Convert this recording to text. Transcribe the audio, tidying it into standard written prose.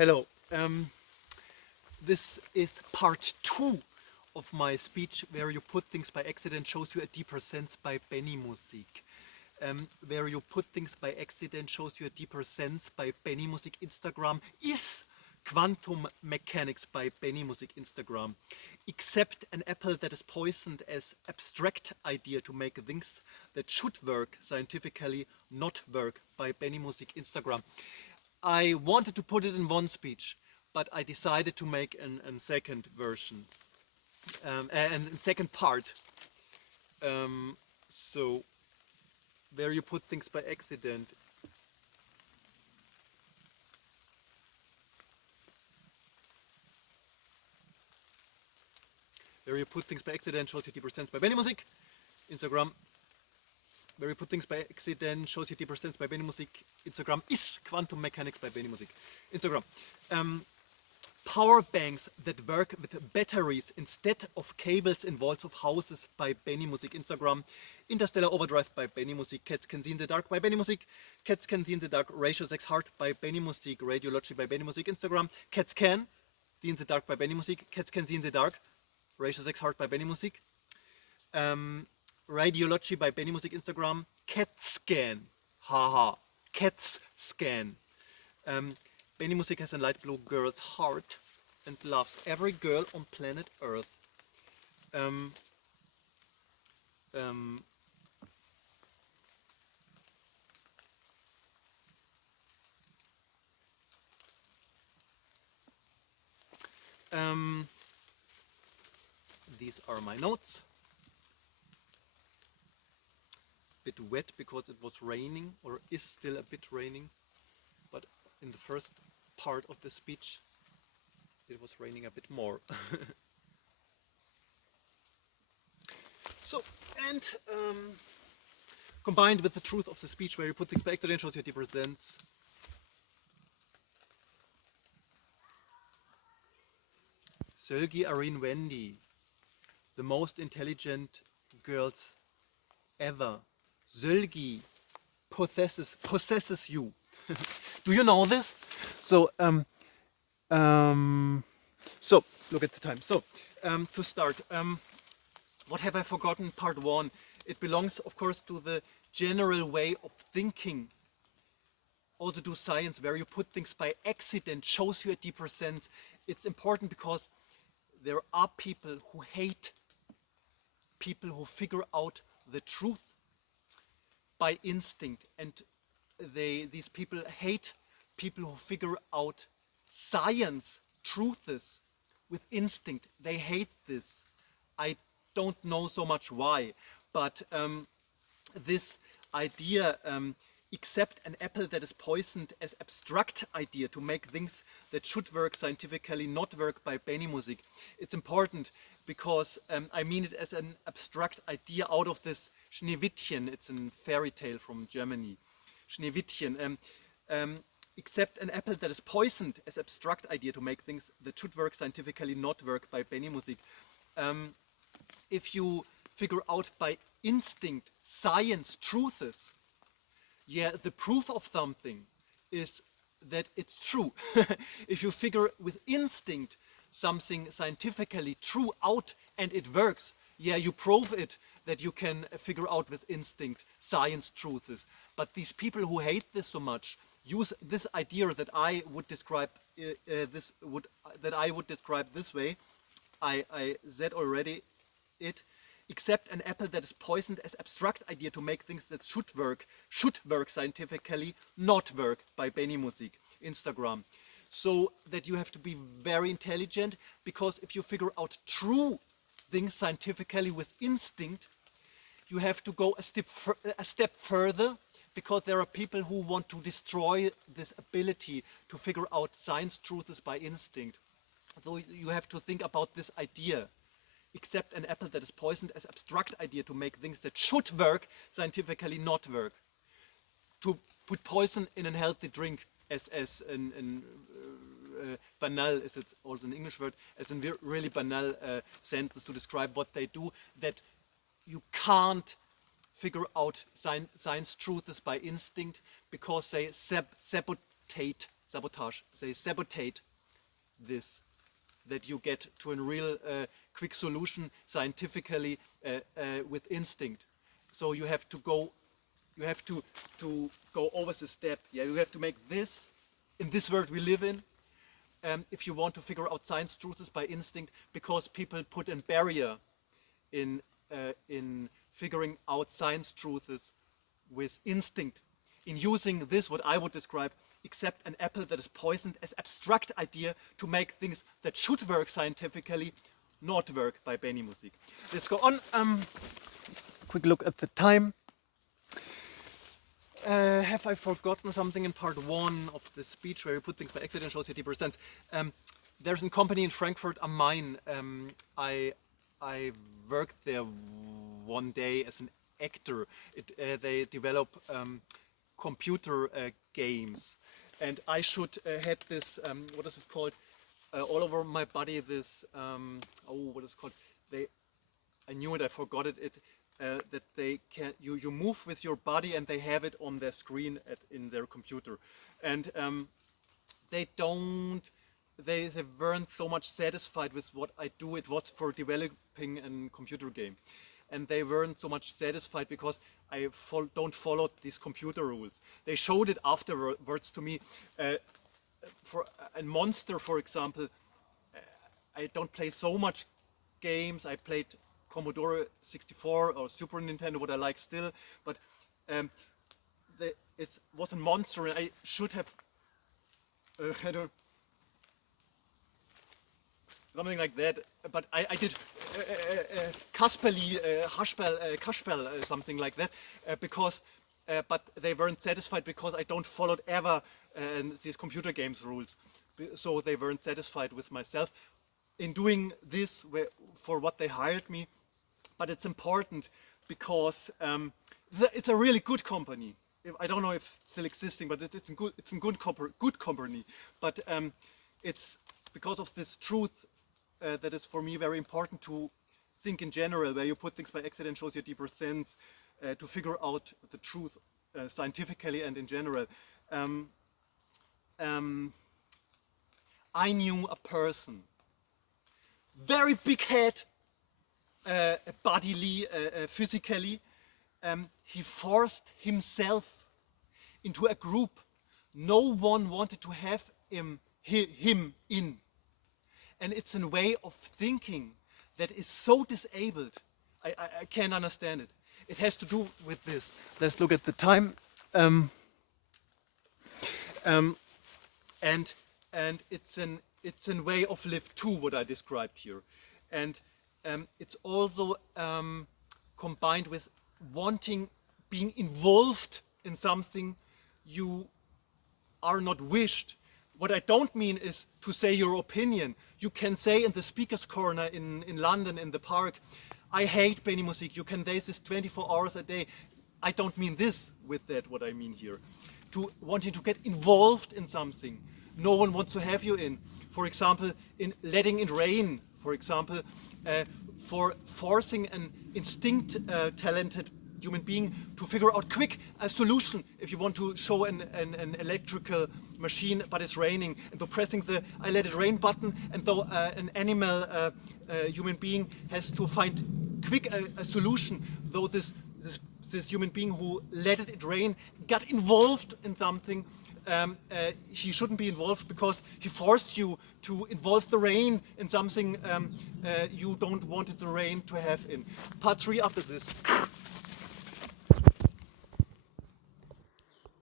Hello. This is part 2 of my speech where you put things by accident shows you a deeper sense by Benimusik. Where you put things by accident shows you a deeper sense by Benimusik Instagram is quantum mechanics by Benimusik Instagram. Except an apple that is poisoned as abstract idea to make things that should work scientifically not work by Benimusik Instagram. I wanted to put it in one speech, but I decided to make a second version, and second part. So, where you put things by accident. Where you put things by accident shows you 50% by Benimusik. Instagram. Where you put things by accident shows you 50% by Benimusik. Instagram is quantum mechanics by Benimusik. Instagram. Power banks that work with batteries instead of cables in walls of houses by Benimusik. Instagram. Interstellar Overdrive by Benimusik. Cats Can See in the Dark by Benimusik. Cats Can See in the Dark. Ratio Sex Heart by Benimusik. Radiology by Benimusik. Instagram. Cats Can See in the Dark by Benimusik. Cats Can See in the Dark. Ratio Sex Heart by Benimusik. Radiology by Benimusik. Instagram. Cat Scan. Haha. Cats Scan. Benimusik has a light blue girl's heart and loves every girl on planet Earth. These are my notes. Bit wet because it was raining, or is still a bit raining, but in the first part of the speech it was raining a bit more. So, and combined with the truth of the speech where you put things by accident shows you 50%. Sölgi Arin Wendy, the most intelligent girls ever. Sölgi possesses you. Do you know this? So, so look at the time. So, to start, what have I forgotten? Part 1. It belongs, of course, to the general way of thinking. Also do science, where you put things by accident, shows you a deeper sense. It's important because there are people who hate people who figure out the truth by instinct, and these people hate people who figure out science, truths with instinct. They hate this. I don't know so much why, but this idea, accept an apple that is poisoned as abstract idea to make things that should work scientifically not work by Benimusik. It's important because I mean it as an abstract idea out of this Schneewittchen. It's a fairy tale from Germany. Schneewittchen. Accept an apple that is poisoned as abstract idea to make things that should work scientifically not work by Benimusik. If you figure out by instinct science truths, yeah, the proof of something is that it's true. If you figure with instinct something scientifically true out and it works, yeah, you prove it that you can figure out with instinct science truths. But these people who hate this so much use this idea that I would describe this way. I said already it. Accept an apple that is poisoned as abstract idea to make things that should work scientifically not work by Benimusik. Instagram. So that you have to be very intelligent, because if you figure out true things scientifically with instinct, you have to go a step further, because there are people who want to destroy this ability to figure out science truths by instinct. So you have to think about this idea. Accept an apple that is poisoned as abstract idea to make things that should work scientifically not work. To put poison in a healthy drink, as banal, is it also an English word, as a really banal sentence to describe what they do, that you can't figure out science truths by instinct, because they sabotage sabotage. They sabotage this, that you get to a real quick solution scientifically with instinct. So you have to go over the step. Yeah, you have to make this in this world we live in. If you want to figure out science truths by instinct, because people put a barrier in figuring out science truths with instinct, in using this, what I would describe, except an apple that is poisoned, as abstract idea to make things that should work scientifically not work by Benimusik. Let's go on. Quick look at the time. Have I forgotten something in part 1 of the speech where you put things by accident shows you deeper sense? There's a company in Frankfurt am Main. I worked there one day as an actor. They develop computer games, and I should had this what is it called, all over my body, this what is it called, I knew it, I forgot it, that they can, you move with your body and they have it on their screen in their computer, and they weren't so much satisfied with what I do. It was for developing a computer game, and they weren't so much satisfied because I don't follow these computer rules. They showed it afterwards to me. For a Monster, for example, I don't play so much games. I played Commodore 64 or Super Nintendo, what I like still, but it was a Monster, and I should have had something like that, but I did Kasperl, something like that, because but they weren't satisfied because I don't follow ever these computer games rules, so they weren't satisfied with myself in doing this for what they hired me. But it's important because it's a really good company. I don't know if it's still existing, but it's a good company. But it's because of this truth that is for me very important to think in general, where you put things by accident shows you deeper sense, to figure out the truth scientifically and in general. I knew a person, very big head, bodily, physically. He forced himself into a group no one wanted to have him in. And it's a way of thinking that is so disabled. I can't understand it. It has to do with this. Let's look at the time. And it's a way of live too, what I described here. And it's also combined with being involved in something you are not wished. What I don't mean is to say your opinion. You can say in the speaker's corner in London, in the park, I hate Benimusik. You can say this 24 hours a day. I don't mean this with that, what I mean here. To wanting to get involved in something no one wants to have you in. For example, in letting it rain, for example, for forcing an instinct talented human being to figure out quick a solution if you want to show an electrical machine but it's raining, and to pressing the I let it rain button, and though an animal human being has to find quick a solution, though this human being who let it rain got involved in something. He shouldn't be involved because he forced you to involve the rain in something you don't want the rain to have in. Part 3 after this.